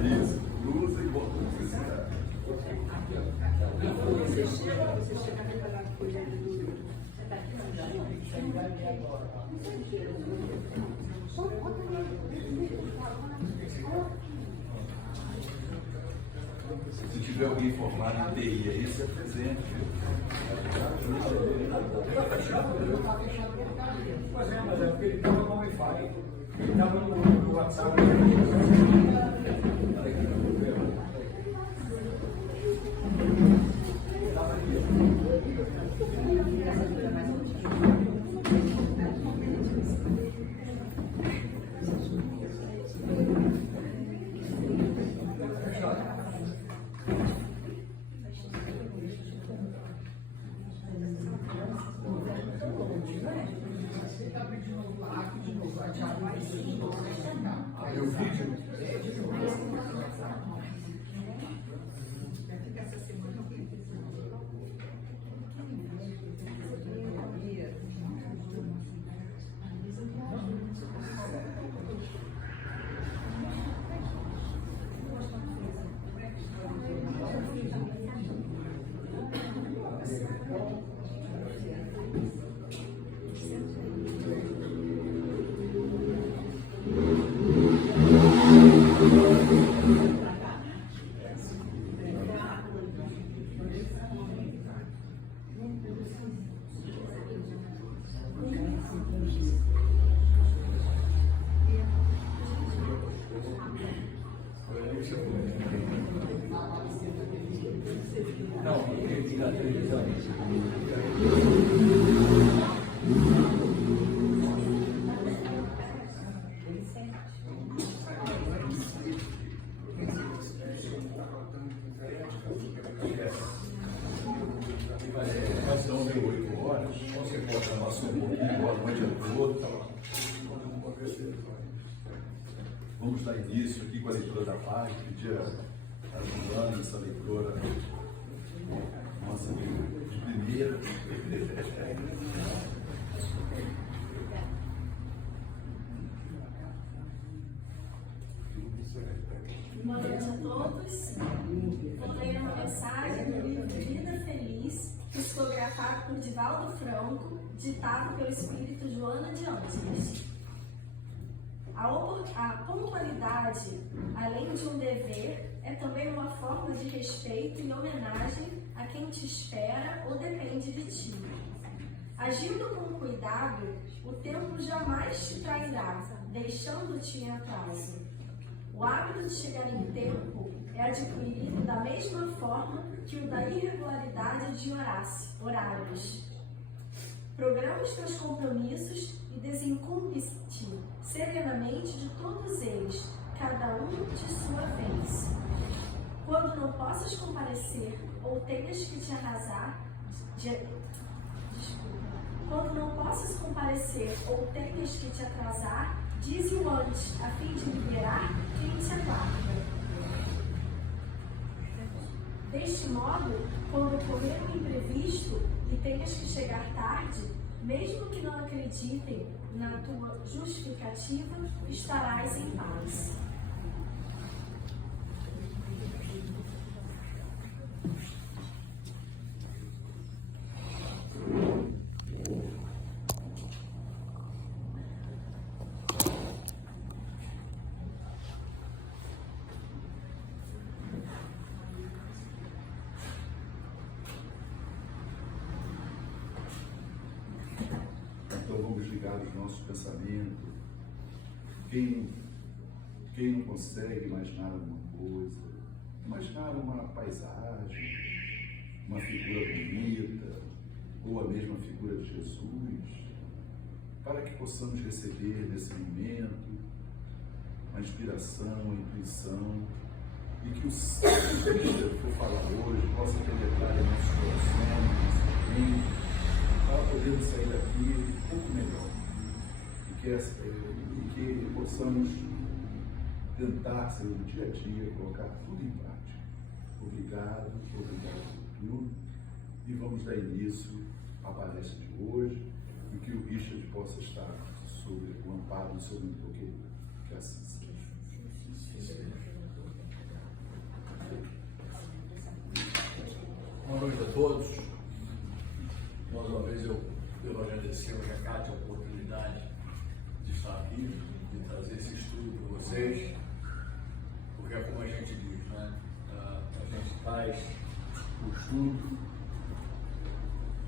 Isso, cruza e volta para esse cara. Você chega a reparar que foi do. Se tiver alguém formado em TI aí, se apresente. Pois é, mas é porque ele estava no Wi-Fi. Ele estava no WhatsApp. Meu vídeo. Não, ele liga a televisão. Nós estamos em 8 horas, você pode dar nosso pouquinho, boa noite a todos. Vamos dar início aqui com a leitura da página, pedir a Juliana, essa leitora, nossa de primeira. Boa noite a todos. Vou ler uma mensagem do livro Vida Feliz, psicografado por Divaldo Franco, ditado pelo espírito Joana de Ângeles. A pontualidade, além de um dever, é também uma forma de respeito e homenagem a quem te espera ou depende de ti. Agindo com cuidado, o tempo jamais te trairá, deixando-te em atraso. O hábito de chegar em tempo é adquirido da mesma forma que o da irregularidade de horários. Programa os teus compromissos e desincumbe-te serenamente de todos eles, cada um de sua vez. Quando não possas comparecer ou tenhas que te arrasar, quando não possas comparecer ou tenhas que te atrasar, dize-o antes, a fim de liberar quem te aguarda. Deste modo, quando ocorrer um imprevisto e tenhas que chegar tarde, mesmo que não acreditem na tua justificativa, estarás em paz. Então vamos ligar os nossos pensamentos. Quem não consegue imaginar alguma coisa, imaginar uma paisagem, uma figura bonita, ou a mesma figura de Jesus, para que possamos receber nesse momento a inspiração, a intuição, e que o Santo que eu falar hoje possa penetrar em nosso coração, em nossa mente, para podermos sair daqui um pouco melhor. E que possamos tentar, ser no dia a dia, colocar tudo em prática. Obrigado por tudo. E vamos dar início à palestra de hoje, e que o Richard possa estar sob o amparo do seu mentor querido. Que assim seja. Boa noite a todos. Mais uma vez eu devo agradecer ao Recate a oportunidade de estar aqui, de trazer esse estudo para vocês, porque é como a gente diz, né? A gente traz o estudo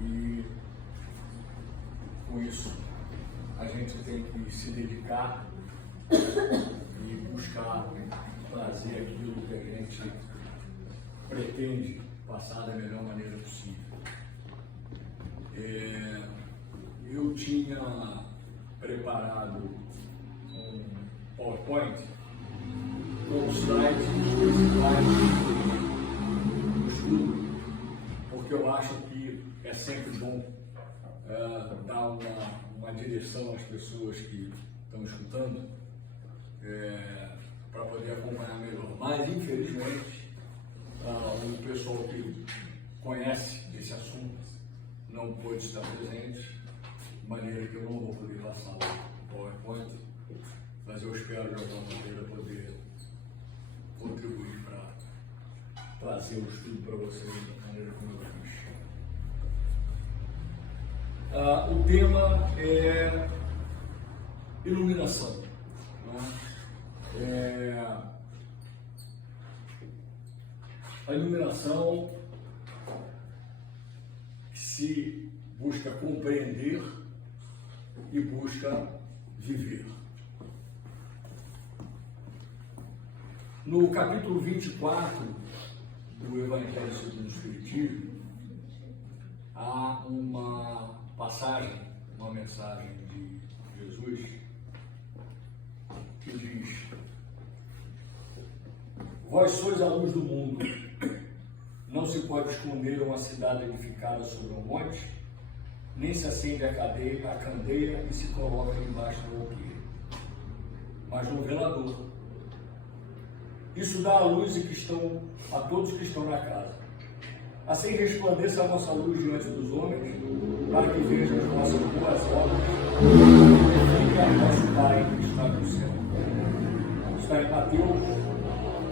e com isso a gente tem que se dedicar e buscar trazer aquilo que a gente pretende passar da melhor maneira possível. Eu tinha preparado um PowerPoint com os slides principais do estudo, porque eu acho que é sempre bom dar uma direção às pessoas que estão escutando, para poder acompanhar melhor. Mas, infelizmente, o pessoal que conhece esse assunto não pôde estar presente, de maneira que eu não vou poder passar o PowerPoint, mas eu espero de alguma maneira poder contribuir para trazer o estudo para vocês da maneira como eu fiz. O tema é iluminação. Né? A iluminação se busca compreender e busca viver. No capítulo 24 do Evangelho segundo o Espiritismo, há uma passagem, uma mensagem de Jesus que diz: vós sois a luz do mundo. Não se pode esconder uma cidade edificada sobre um monte, nem se acende a candeia e se coloca embaixo do alqueire, mas no velador. Isso dá a luz a todos que estão na casa. Assim resplandeça a nossa luz diante dos homens, para que vejam as nossas boas obras e fique a nosso Pai que está no céu. Está em Mateus,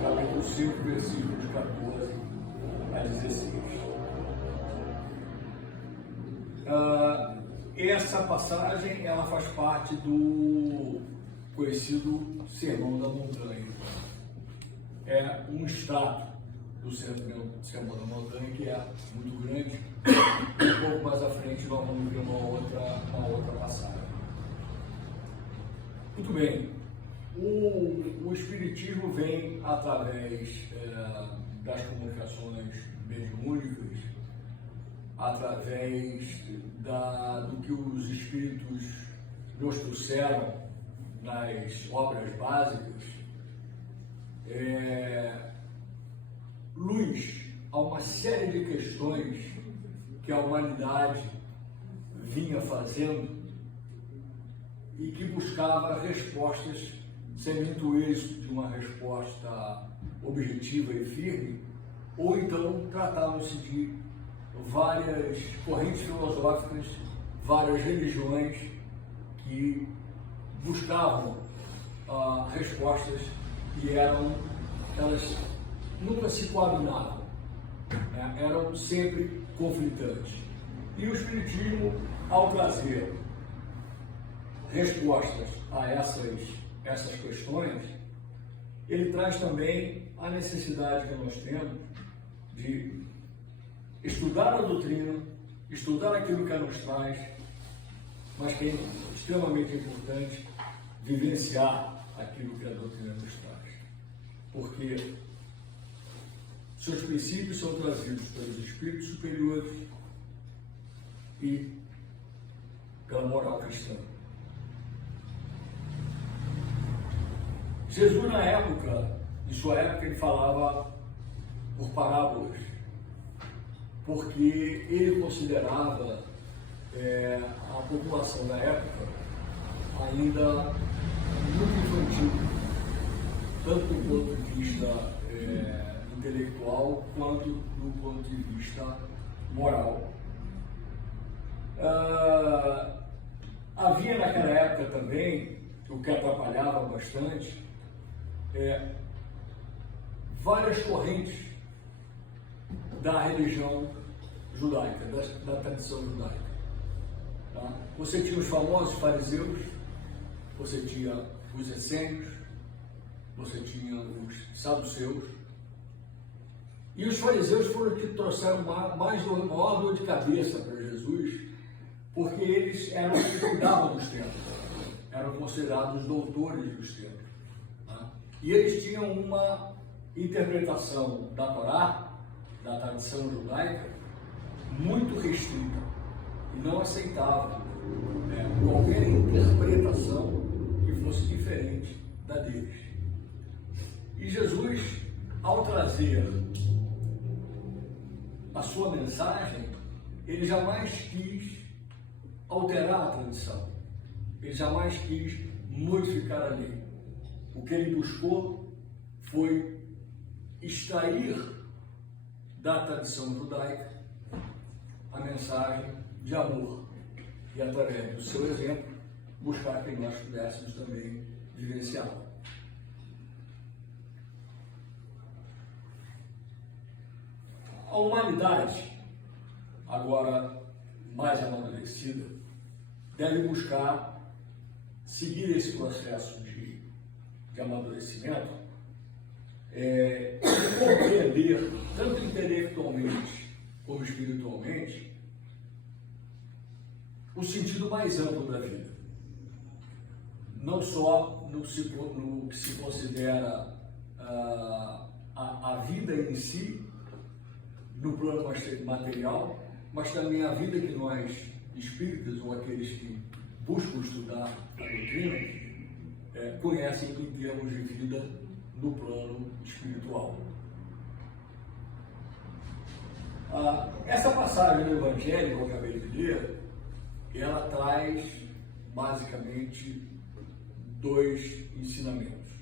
capítulo 5, versículos 14 a 16. Essa passagem ela faz parte do conhecido Sermão da Montanha. É um extrato do Sermão da Montanha que é muito grande. Um pouco mais à frente nós vamos ver uma outra passagem. Muito bem. O Espiritismo vem através das comunicações mediúnicas, através do que os Espíritos nos trouxeram nas obras básicas, luz a uma série de questões que a humanidade vinha fazendo e que buscava respostas sem muito êxito de uma resposta objetiva e firme, ou então tratavam-se de várias correntes filosóficas, várias religiões que buscavam respostas e elas nunca se coadunavam, né? Eram sempre conflitantes. E o Espiritismo, ao trazer respostas a essas questões, ele traz também a necessidade que nós temos de estudar a doutrina, estudar aquilo que ela nos traz, mas que é extremamente importante vivenciar aquilo que a doutrina nos traz. Porque seus princípios são trazidos pelos espíritos superiores e pela moral cristã. Jesus, na época, em sua época, ele falava por parábolas, porque ele considerava a população da época ainda muito infantil, tanto do ponto de vista intelectual quanto do ponto de vista moral. Havia naquela época também o que atrapalhava bastante, várias correntes da religião judaica, da tradição judaica. Tá? Você tinha os famosos fariseus, você tinha os essênios, você tinha os saduceus, e os fariseus foram que trouxeram maior dor de cabeça para Jesus, porque eles eram os que cuidavam dos templos, eram considerados doutores dos templos. Tá? E eles tinham uma interpretação da Torá, da tradição judaica, muito restrita, e não aceitavam qualquer interpretação que fosse diferente da deles. E Jesus, ao trazer a sua mensagem, ele jamais quis alterar a tradição, ele jamais quis modificar a lei. O que ele buscou foi extrair da tradição judaica a mensagem de amor e, através do seu exemplo, buscar que nós pudéssemos também vivenciá-lo. A humanidade, agora mais amadurecida, deve buscar seguir esse processo de amadurecimento, compreender, tanto intelectualmente como espiritualmente, o sentido mais amplo da vida. Não só no que se considera a vida em si, no plano material, mas também a vida que nós, espíritas ou aqueles que buscam estudar a doutrina, conhecem em termos de vida no plano espiritual. Essa passagem do Evangelho que eu acabei de ler, ela traz basicamente dois ensinamentos.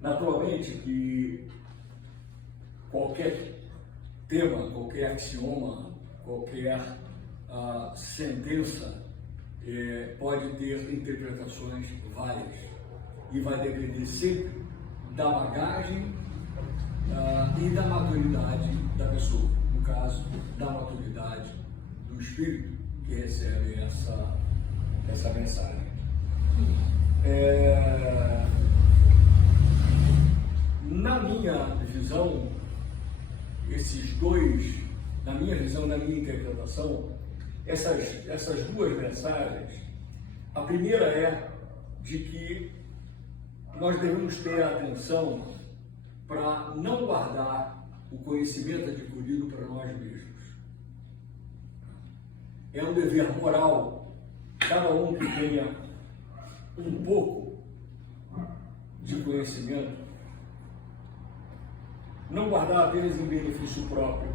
Naturalmente que qualquer tema, qualquer axioma, qualquer sentença pode ter interpretações várias e vai depender sempre da bagagem e da maturidade da pessoa, no caso, da maturidade do espírito que recebe essa mensagem. Na minha visão, na minha interpretação, essas duas mensagens, a primeira é de que nós devemos ter atenção para não guardar o conhecimento adquirido para nós mesmos. É um dever moral, cada um que tenha um pouco de conhecimento, não guardar apenas em benefício próprio,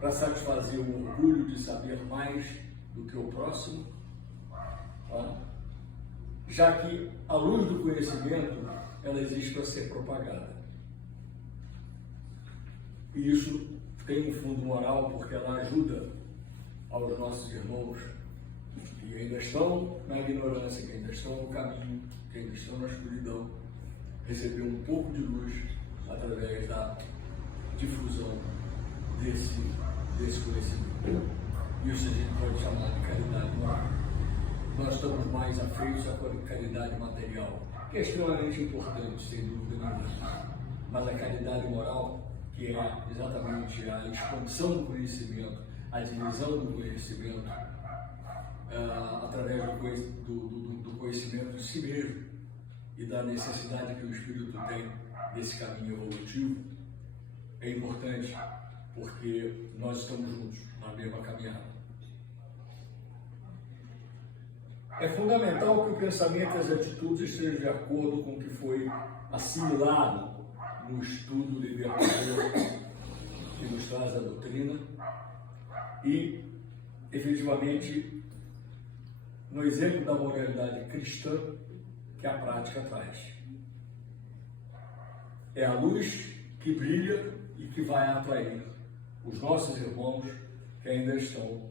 para satisfazer o orgulho de saber mais do que o próximo, já que a luz do conhecimento, ela existe para ser propagada. E isso tem um fundo moral, porque ela ajuda aos nossos irmãos que ainda estão na ignorância, que ainda estão no caminho, que ainda estão na escuridão, receber um pouco de luz através da difusão desse conhecimento. Isso a gente pode chamar de caridade moral. Nós estamos mais afeitos à caridade material, que é extremamente importante, sem dúvida nenhuma. Mas a caridade moral, que é exatamente a expansão do conhecimento, a divisão do conhecimento, através do conhecimento de si mesmo e da necessidade que o espírito tem desse caminho evolutivo, é importante, porque nós estamos juntos na mesma caminhada. É fundamental que o pensamento e as atitudes estejam de acordo com o que foi assimilado no estudo libertador que nos traz a doutrina e, efetivamente, no exemplo da moralidade cristã que a prática traz. É a luz que brilha e que vai atrair os nossos irmãos que ainda estão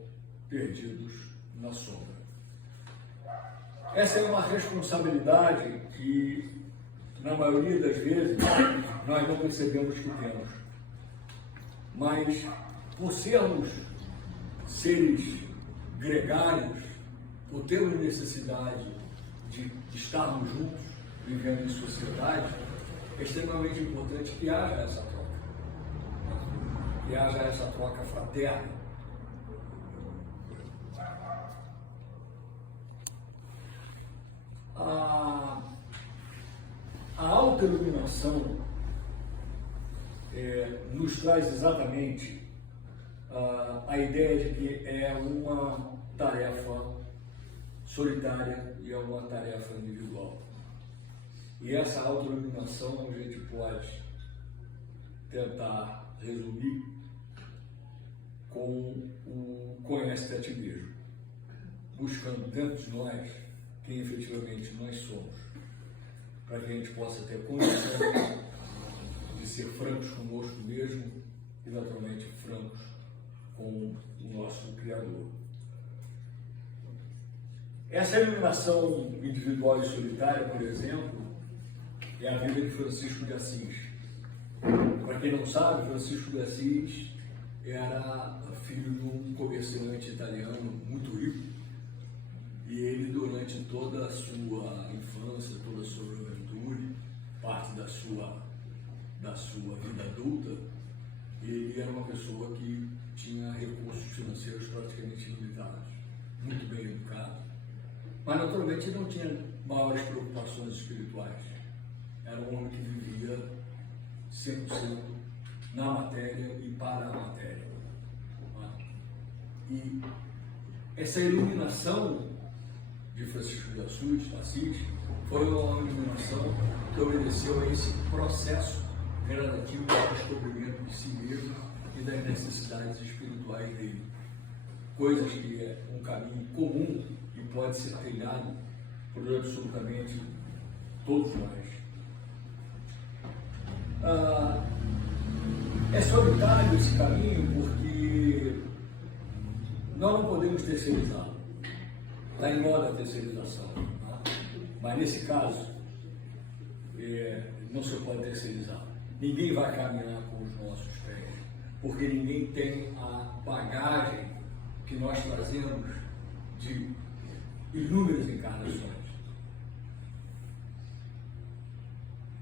perdidos na sombra. Essa é uma responsabilidade que, na maioria das vezes, nós não percebemos que temos. Mas, por sermos seres gregários, por termos necessidade de estarmos juntos, vivendo em sociedade, é extremamente importante que haja essa troca. Que haja essa troca fraterna. A autoiluminação nos traz exatamente a ideia de que é uma tarefa solitária e é uma tarefa individual. E essa autoiluminação a gente pode tentar resumir com o conhece-te a ti mesmo, buscando dentro de nós quem efetivamente nós somos, para que a gente possa ter condição de ser francos conosco mesmo e naturalmente francos com o nosso Criador. Essa iluminação individual e solitária, por exemplo, é a vida de Francisco de Assis. Para quem não sabe, Francisco de Assis era filho de um comerciante italiano muito rico, e ele, durante toda a sua infância, toda a sua juventude, parte da sua vida adulta, ele era uma pessoa que tinha recursos financeiros praticamente ilimitados, muito bem educado, mas naturalmente não tinha maiores preocupações espirituais. Era um homem que vivia 100% na matéria e para a matéria. E essa iluminação de Francisco de Assis foi uma iluminação que obedeceu a esse processo gradativo de descobrimento de si mesmo e das necessidades espirituais dele. Coisas que é um caminho comum e pode ser trilhado por absolutamente todos nós. É solitário esse caminho porque nós não podemos terceirizá-lo. Está em moda a terceirização, tá? Mas nesse caso não se pode terceirizar. Ninguém vai caminhar com os nossos pés, porque ninguém tem a bagagem que nós trazemos de inúmeras encarnações.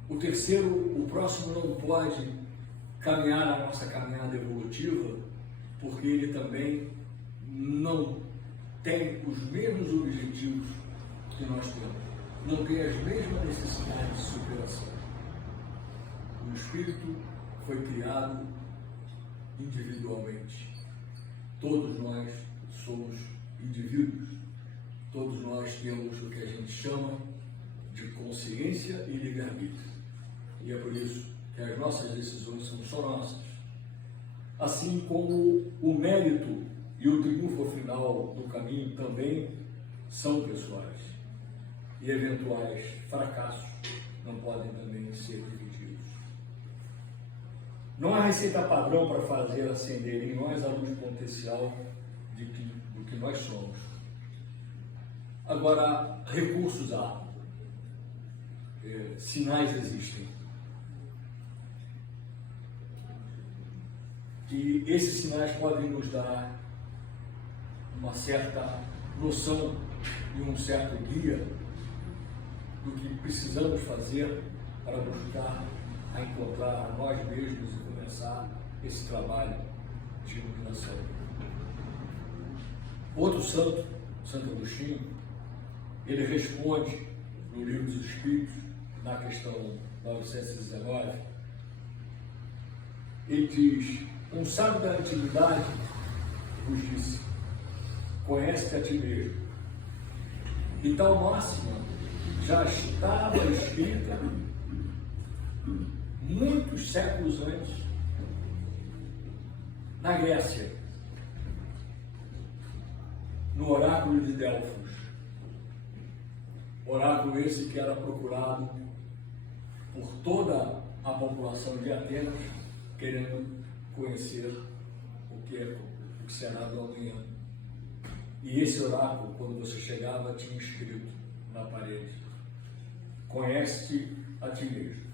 O próximo não pode caminhar a nossa caminhada evolutiva, porque ele também não tem os mesmos objetivos que nós temos, não tem as mesmas necessidades de superação. O espírito foi criado individualmente. Todos nós somos indivíduos, todos nós temos o que a gente chama de consciência e livre-arbítrio. E é por isso que as nossas decisões são só nossas. Assim como o mérito e o triunfo final do caminho também são pessoais. E eventuais fracassos não podem também ser divididos. Não há receita padrão para fazer acender em nós a luz potencial do que nós somos. Agora, recursos há. Sinais existem. E esses sinais podem nos dar uma certa noção e um certo guia do que precisamos fazer para buscar a encontrar a nós mesmos e começar esse trabalho de iluminação. Outro santo, Santo Agostinho, ele responde no Livro dos Espíritos, na questão 919, ele diz: um sábio da antiguidade vos disse, conhece-te a ti mesmo. E tal máxima já estava escrita muitos séculos antes na Grécia, no oráculo de Delfos. Oráculo esse que era procurado por toda a população de Atenas, querendo conhecer o que será do amanhã. E esse oráculo, quando você chegava, tinha escrito na parede. Conhece-te a ti mesmo.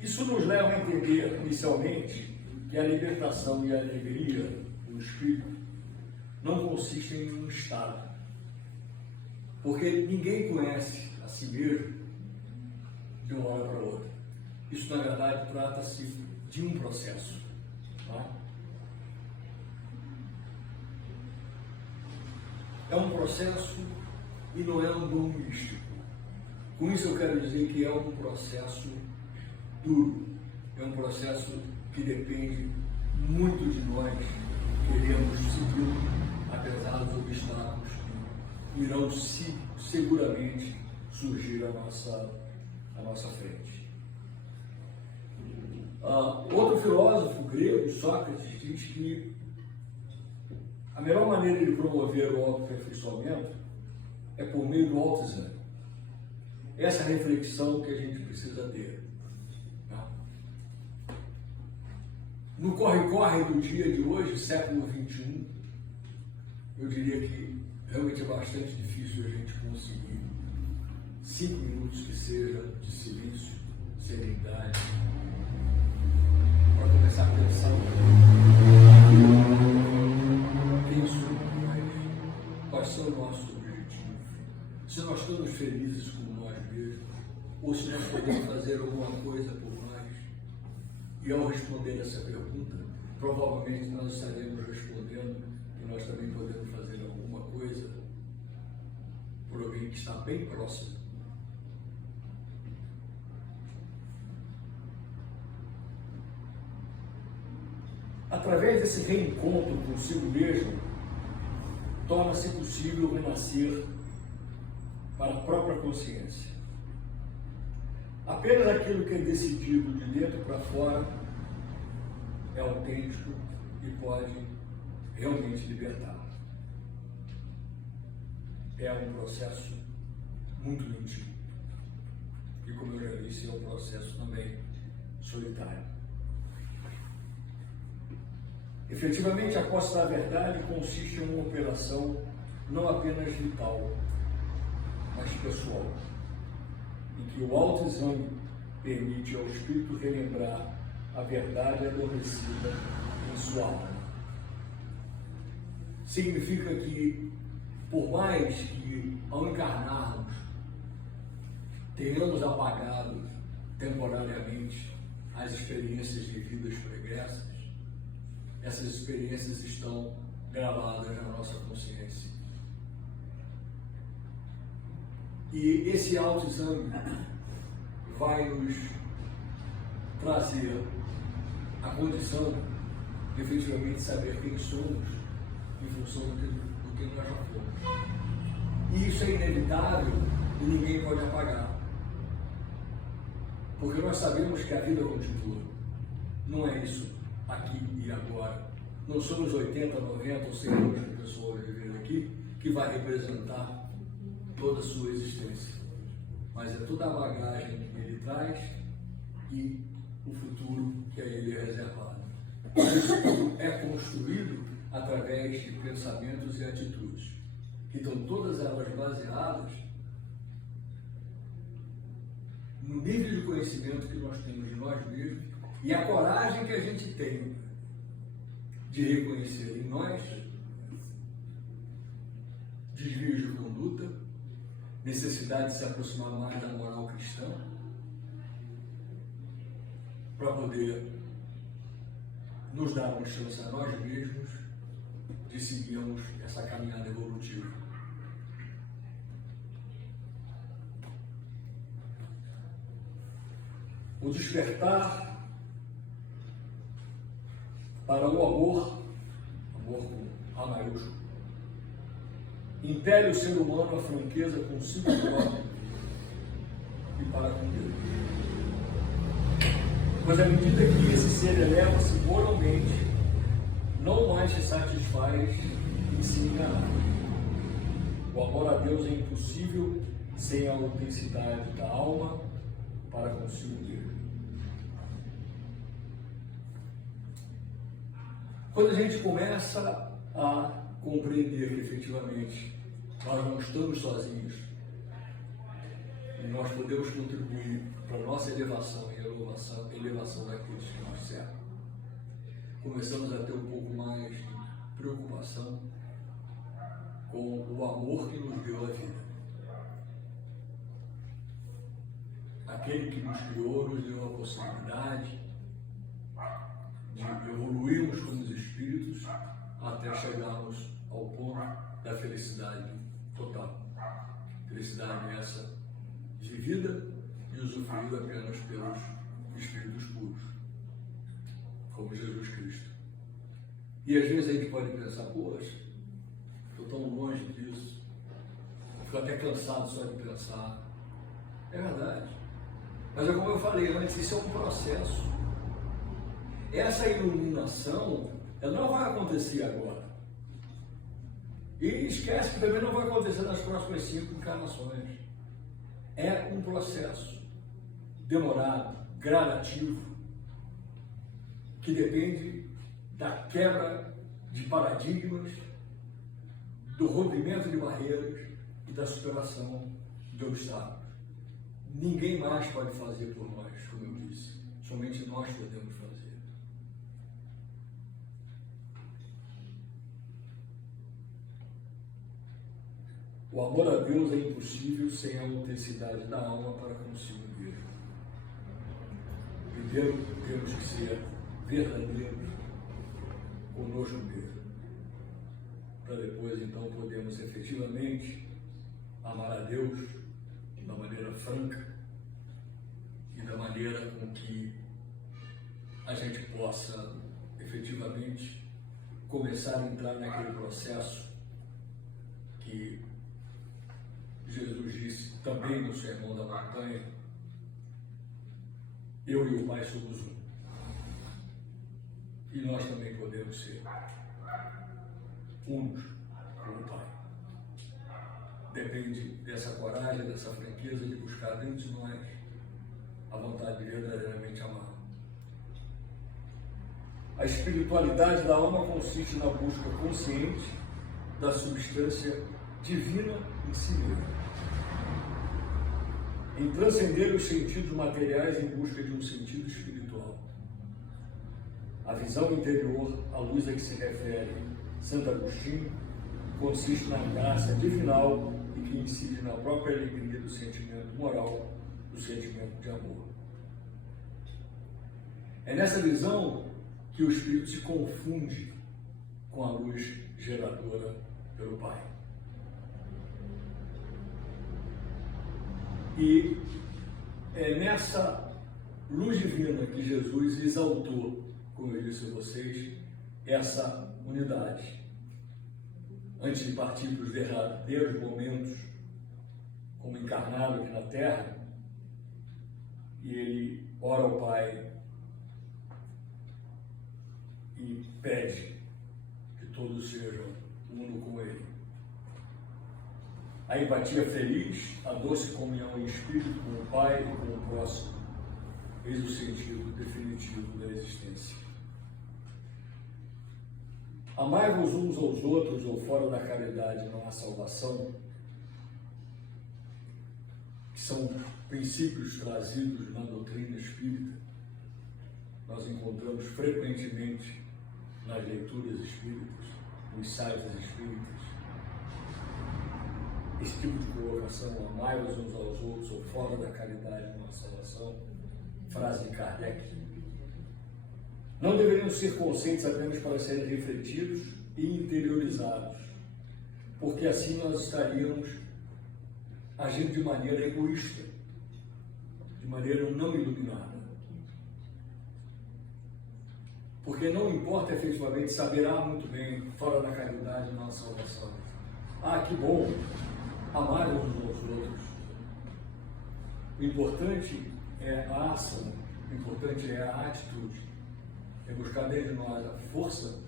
Isso nos leva a entender, inicialmente, que a libertação e a alegria do Espírito não consistem em um estado. Porque ninguém conhece a si mesmo de uma hora para outra. Isso, na verdade, trata-se de um processo. Tá? É um processo e não é um dom místico. Com isso eu quero dizer que é um processo duro. É um processo que depende muito de nós queremos segui-lo, apesar dos obstáculos que irão seguramente surgir à nossa frente. Outro filósofo grego, Sócrates, diz que a melhor maneira de promover o autoaperfeiçoamento é por meio do autoexame. Essa é a reflexão que a gente precisa ter. Tá? No corre-corre do dia de hoje, século XXI, eu diria que realmente é bastante difícil a gente conseguir 5 minutos que seja de silêncio, serenidade, para começar a pensar quem somos nós, quais são os nossos objetivos, se nós estamos felizes com nós mesmos, ou se nós podemos fazer alguma coisa por nós. E ao responder essa pergunta, provavelmente nós estaremos respondendo que nós também podemos fazer alguma coisa por alguém que está bem próximo. Através desse reencontro consigo mesmo, torna-se possível renascer para a própria consciência. Apenas aquilo que é decidido de dentro para fora é autêntico e pode realmente libertar. É um processo muito íntimo. E como eu já disse, é um processo também solitário. Efetivamente, a posse da verdade consiste em uma operação não apenas vital, mas pessoal, em que o autoexame permite ao espírito relembrar a verdade adormecida em sua alma. Significa que, por mais que ao encarnarmos tenhamos apagado temporariamente as experiências de vidas pregressas, essas experiências estão gravadas na nossa consciência. E esse autoexame vai nos trazer a condição de efetivamente saber quem somos em função do que nós já fomos. E isso é inevitável e ninguém pode apagar. Porque nós sabemos que a vida continua. Não é isso aqui e agora. Não são os 80, 90 ou 100 anos que a pessoa viver aqui que vai representar toda a sua existência. Mas é toda a bagagem que ele traz e o futuro que a ele é reservado. Isso tudo é construído através de pensamentos e atitudes, que estão todas elas baseadas no nível de conhecimento que nós temos de nós mesmos e a coragem que a gente tem de reconhecer em nós desvios de conduta, necessidade de se aproximar mais da moral cristã, para poder nos dar uma chance a nós mesmos de seguirmos essa caminhada evolutiva. O despertar para o amor com A maiúsculo, impele o ser humano a franqueza consigo próprio e para com Deus. Pois à medida que esse ser eleva-se moralmente, não mais se satisfaz em se enganar. O amor a Deus é impossível sem a autenticidade da alma para consigo mesmo. Quando a gente começa a compreender que efetivamente nós não estamos sozinhos e nós podemos contribuir para a nossa elevação e elevação daqueles que nos cercam. Começamos a ter um pouco mais de preocupação com o amor que nos deu a vida. Aquele que nos criou nos deu a possibilidade de evoluirmos como espíritos até chegarmos ao ponto da felicidade total. Felicidade essa vivida e usufruída apenas pelos espíritos puros, como Jesus Cristo. E às vezes a gente pode pensar, poxa, estou tão longe disso, fico até cansado só de pensar. É verdade. Mas é como eu falei antes, isso é um processo. Essa iluminação, ela não vai acontecer agora. E esquece que também não vai acontecer nas próximas 5 encarnações. É um processo demorado, gradativo, que depende da quebra de paradigmas, do rompimento de barreiras e da superação de obstáculos. Ninguém mais pode fazer por nós, como eu disse. Somente nós podemos fazer. O amor a Deus é impossível sem a autenticidade da alma para consigo mesmo. Primeiro temos que ser verdadeiros conosco mesmo, para depois então podermos efetivamente amar a Deus da maneira franca e da maneira com que a gente possa efetivamente começar a entrar naquele processo que Jesus disse também no Sermão da Montanha: eu e o Pai somos um. E nós também podemos ser unos com o Pai. Depende dessa coragem, dessa franqueza de buscar dentro de nós a vontade de verdadeiramente amar. A espiritualidade da alma consiste na busca consciente da substância divina em si mesma, em transcender os sentidos materiais em busca de um sentido espiritual. A visão interior, à luz a que se refere Santo Agostinho, consiste na graça divinal e que incide na própria alegria do sentimento moral, do sentimento de amor. É nessa visão que o espírito se confunde com a luz geradora pelo Pai. E é nessa luz divina que Jesus exaltou, como eu disse a vocês, essa unidade. Antes de partir para os verdadeiros momentos como encarnado aqui na Terra, e ele ora ao Pai e pede que todos sejam uno com Ele. A empatia feliz, a doce comunhão em espírito com o Pai e com o próximo, eis o sentido definitivo da existência. Amai-vos uns aos outros, ou fora da caridade não há salvação, que são princípios trazidos na doutrina espírita. Nós encontramos frequentemente nas leituras espíritas, nos sites espíritas, esse tipo de colocação: amai-vos uns aos outros, ou fora da caridade não há salvação, frase de Kardec. Não deveriam ser conscientes apenas para serem refletidos e interiorizados, porque assim nós estaríamos agindo de maneira egoísta, de maneira não iluminada. Porque não importa efetivamente saber muito bem, fora da caridade não há salvação. Que bom, amar uns aos outros. O importante é a ação, o importante é a atitude. É buscar dentro de nós a força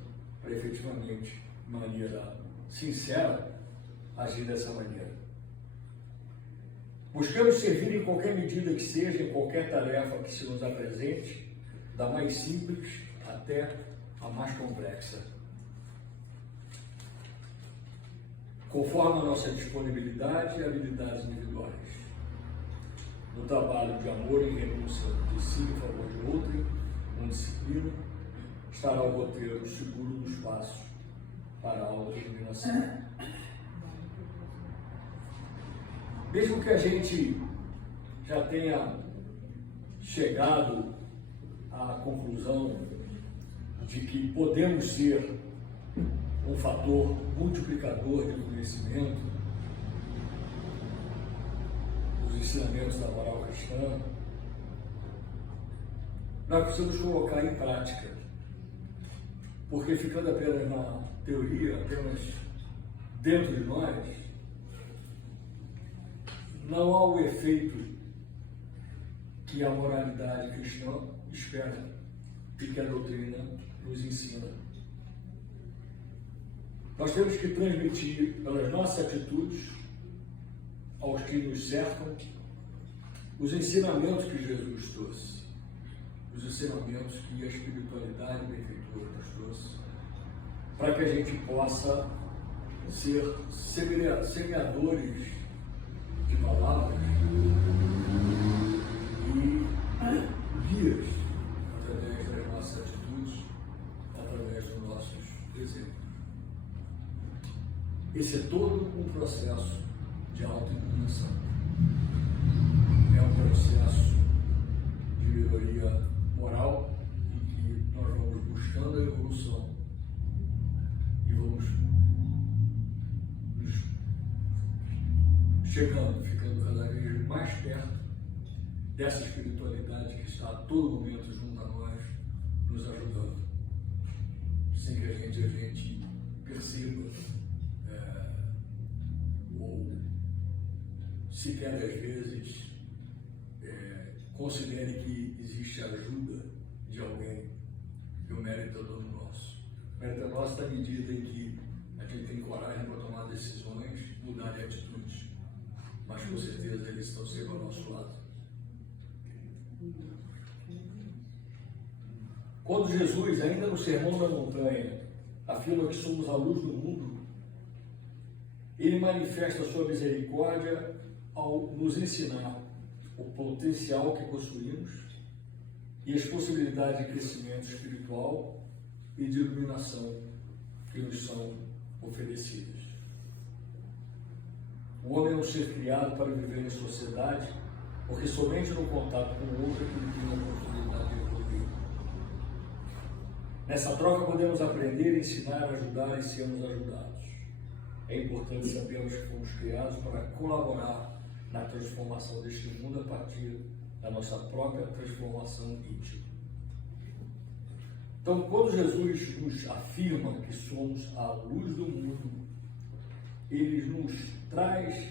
para efetivamente, de maneira sincera, agir dessa maneira. Buscamos servir em qualquer medida que seja, em qualquer tarefa que se nos apresente, da mais simples até a mais complexa. conforme a nossa disponibilidade e habilidades individuais. No trabalho de amor e renúncia de si em favor de outro, com disciplina, estará o roteiro seguro dos passos para a autoiluminação. Mesmo que a gente já tenha chegado à conclusão de que podemos ser um fator multiplicador de conhecimento dos ensinamentos da moral cristã, nós precisamos colocar em prática, porque ficando apenas na teoria, apenas dentro de nós, não há o efeito que a moralidade cristã espera e que a doutrina nos ensina. Nós temos que transmitir pelas nossas atitudes aos que nos cercam os ensinamentos que Jesus trouxe, os ensinamentos que a espiritualidade da Escritura nos trouxe, para que a gente possa ser semeadores de palavras e guias através das nossas atitudes, através dos nossos exemplos. Esse é todo um processo de autoiluminação. É um processo de melhoria moral em que nós vamos buscando a evolução e vamos nos chegando, ficando cada vez mais perto dessa espiritualidade que está a todo momento junto a nós, nos ajudando, sem que a gente perceba ou sequer às vezes considere que existe ajuda de alguém, e o mérito é todo nosso. O mérito é nosso na medida em que a gente tem coragem para tomar decisões, mudar de atitudes, mas com certeza eles estão sempre ao nosso lado. Quando Jesus, ainda no Sermão da Montanha, afirma que somos a luz do mundo, ele manifesta a sua misericórdia ao nos ensinar o potencial que possuímos e as possibilidades de crescimento espiritual e de iluminação que nos são oferecidas. O homem é um ser criado para viver em sociedade, porque somente no contato com o outro é que ele tem a oportunidade de evoluir. Nessa troca podemos aprender, ensinar, ajudar e sermos ajudados. É importante sabermos que fomos criados para colaborar na transformação deste mundo a partir da nossa própria transformação íntima. Então, quando Jesus nos afirma que somos a luz do mundo, ele nos traz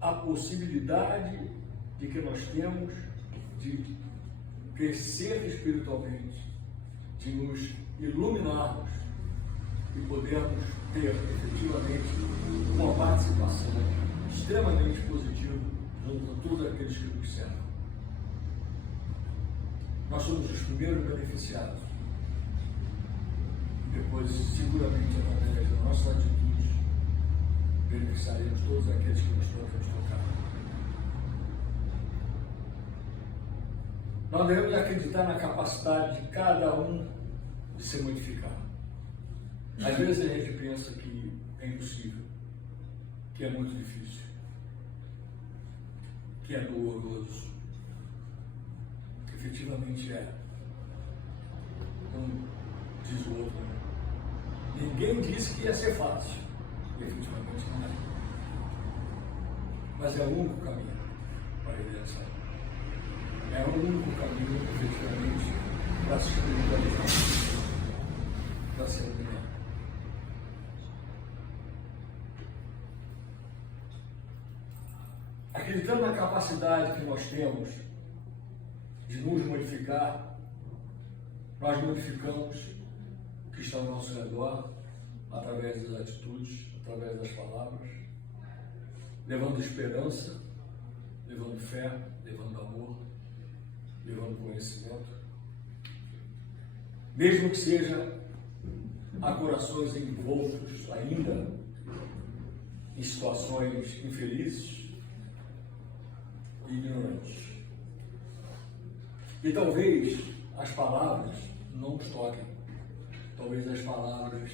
a possibilidade de que nós temos de crescer espiritualmente, de nos iluminarmos e podermos ter efetivamente uma participação extremamente positiva junto com todos aqueles que nos cercam. Nós somos os primeiros beneficiados. E depois, seguramente, através das nossas atitudes, beneficiaremos todos aqueles que nos tocar. Nós devemos acreditar na capacidade de cada um de se modificar. Às vezes a gente pensa que é impossível, que é muito difícil, que é doloroso. Efetivamente é. Um diz o outro. Ninguém disse que ia ser fácil. E efetivamente não é. Mas é o único caminho para a redenção. É o único caminho, efetivamente, para se espiritualizar, para ser iluminado. Acreditando na capacidade que nós temos de nos modificar, nós modificamos o que está ao nosso redor, através das atitudes, através das palavras, levando esperança, levando fé, levando amor, levando conhecimento, mesmo que seja a corações envoltos ainda em situações infelizes e ignorantes. E talvez as palavras não os toquem, talvez as palavras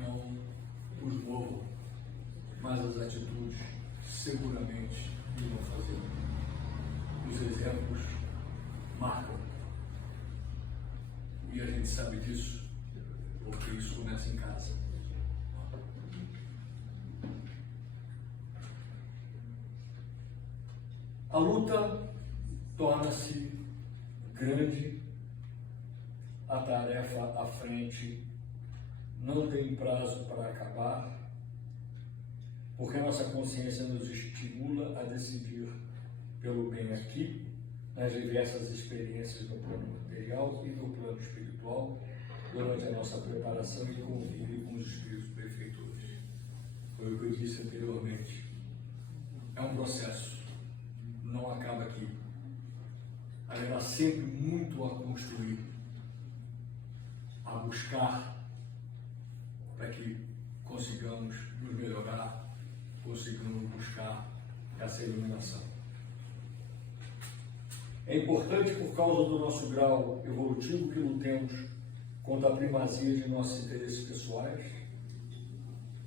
não os movam, mas as atitudes seguramente irão fazer. Os exemplos marcam. E a gente sabe disso, porque isso começa em casa. A luta torna-se grande, a tarefa à frente não tem prazo para acabar, porque a nossa consciência nos estimula a decidir pelo bem aqui, nas diversas experiências no plano material e no plano espiritual, durante a nossa preparação e convívio com os espíritos benfeitores. Foi o que eu disse anteriormente. É um processo, não acaba aqui. Haverá sempre muito a construir, a buscar, para que consigamos nos melhorar, consigamos buscar essa iluminação. É importante, por causa do nosso grau evolutivo, que lutemos contra a primazia de nossos interesses pessoais,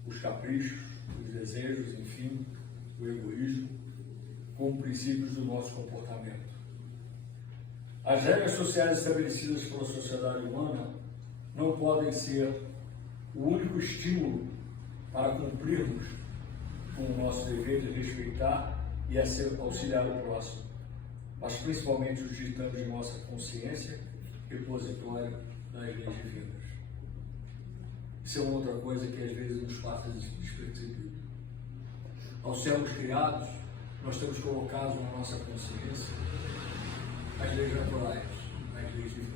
os caprichos, os desejos, enfim, o egoísmo, como princípios do nosso comportamento. As regras sociais estabelecidas pela sociedade humana não podem ser o único estímulo para cumprirmos com o nosso dever de respeitar e auxiliar o próximo, mas principalmente os ditames de nossa consciência, repositório das leis divinas. Isso é uma outra coisa que às vezes nos passa despercebido. Ao sermos criados, nós temos colocados na nossa consciência as leis naturais, as leis divinas.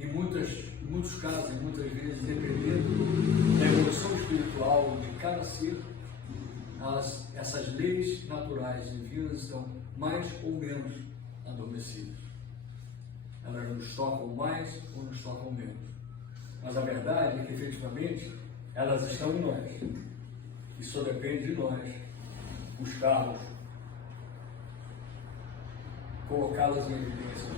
Em muitos casos, e muitas vezes, dependendo da evolução espiritual de cada ser, essas leis naturais divinas estão mais ou menos adormecidas. Elas nos tocam mais ou nos tocam menos. Mas a verdade é que, efetivamente, elas estão em nós. E só depende de nós buscarmos colocá-las em evidência.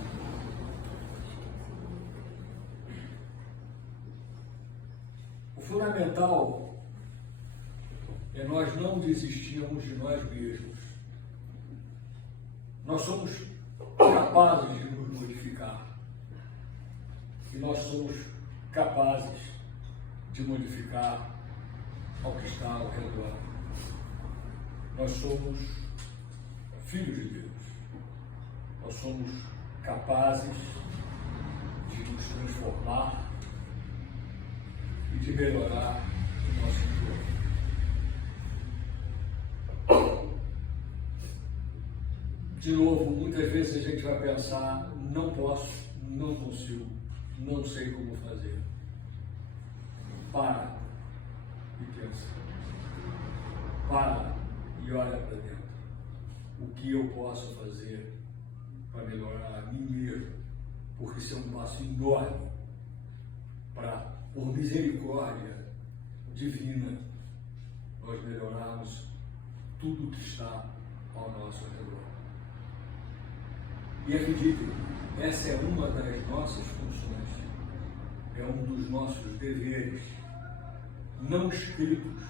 O fundamental é nós não desistirmos de nós mesmos. Nós somos capazes de nos modificar. E nós somos capazes de modificar ao que está ao redor. Nós somos filhos de Deus. Nós somos capazes de nos transformar e de melhorar o nosso entorno. De novo, muitas vezes a gente vai pensar, não posso, não consigo, não sei como fazer. Para e pensa. Para e olha para dentro. O que eu posso fazer para melhorar a mim mesmo? Porque isso é um passo enorme para, por misericórdia divina, nós melhorarmos tudo que está ao nosso redor. E acreditem, essa é uma das nossas funções, é um dos nossos deveres, não escritos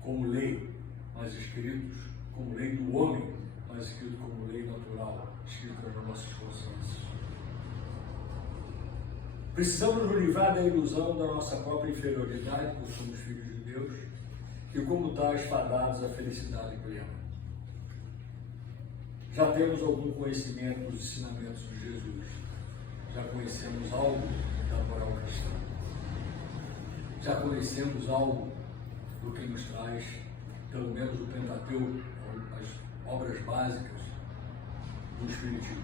como lei, mas escritos como lei do homem, mas escritos como lei natural, escritas nas nossas consciências. Precisamos nos livrar da ilusão da nossa própria inferioridade, porque somos filhos de Deus, e como tais fadados à felicidade plena. Já temos algum conhecimento dos ensinamentos de Jesus, já conhecemos algo da moral cristã, já conhecemos algo do que nos traz, pelo menos o Pentateuco, as obras básicas do Espiritismo.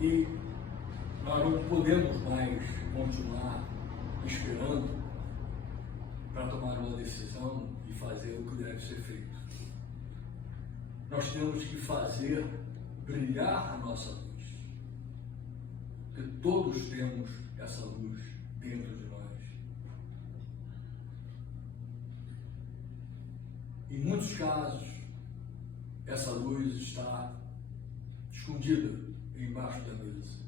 E nós não podemos mais continuar esperando para tomar uma decisão e fazer o que deve ser feito. Nós temos que fazer brilhar a nossa luz. Porque todos temos essa luz dentro de nós. Em muitos casos, essa luz está escondida embaixo da mesa.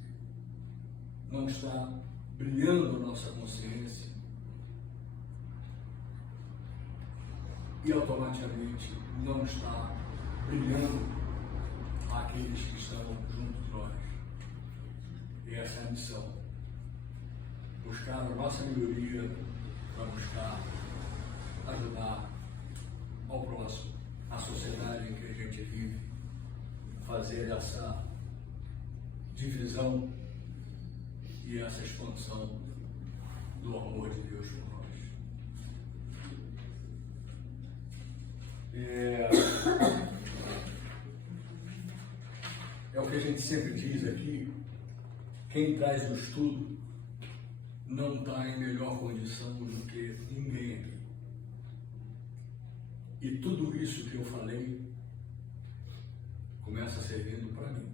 Não está brilhando a nossa consciência e automaticamente não está brilhando aqueles que estão junto de nós. E essa é a missão. Buscar a nossa melhoria para buscar ajudar ao próximo, a sociedade em que a gente vive, fazer essa divisão e essa expansão do amor de Deus por nós. É o que a gente sempre diz aqui: quem traz o estudo não está em melhor condição do que ninguém aqui. E tudo isso que eu falei começa servindo para mim.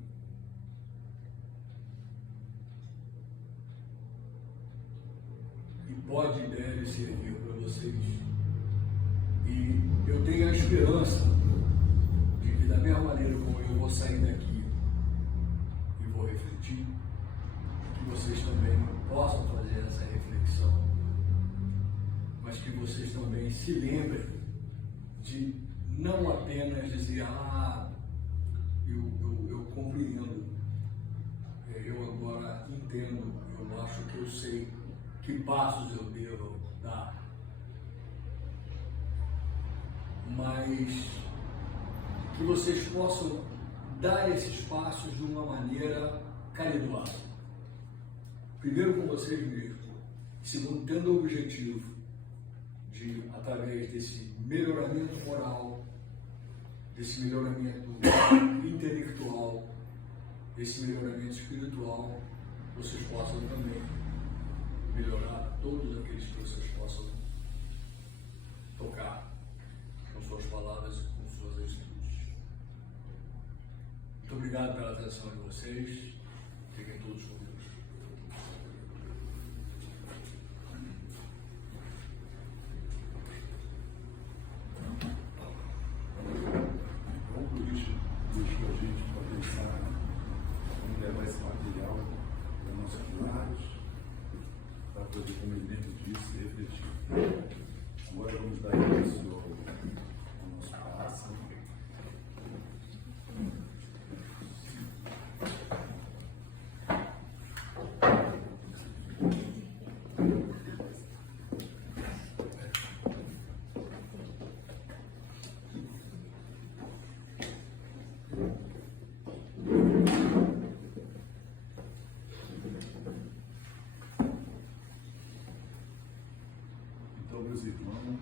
E pode e deve servir para vocês. E eu tenho a esperança de que, da mesma maneira como eu vou sair daqui e vou refletir, que vocês também possam fazer essa reflexão, mas que vocês também se lembrem de não apenas dizer, eu compreendo, eu agora entendo, eu acho que eu sei que passos eu devo dar, mas que vocês possam dar esses passos de uma maneira caridosa. Primeiro com vocês mesmos, segundo tendo o objetivo de, através desse melhoramento moral, desse melhoramento intelectual, desse melhoramento espiritual, vocês possam também melhorar todos aqueles que vocês possam tocar com suas palavras e com suas atitudes. Muito obrigado pela atenção de vocês. Fiquem todos com Deus. Deixou a gente para pensar como levar esse material para nossos lares, para poder, como ele mesmo disse, refletir. Agora vamos dar início ao nosso passo. Então, meus irmãos,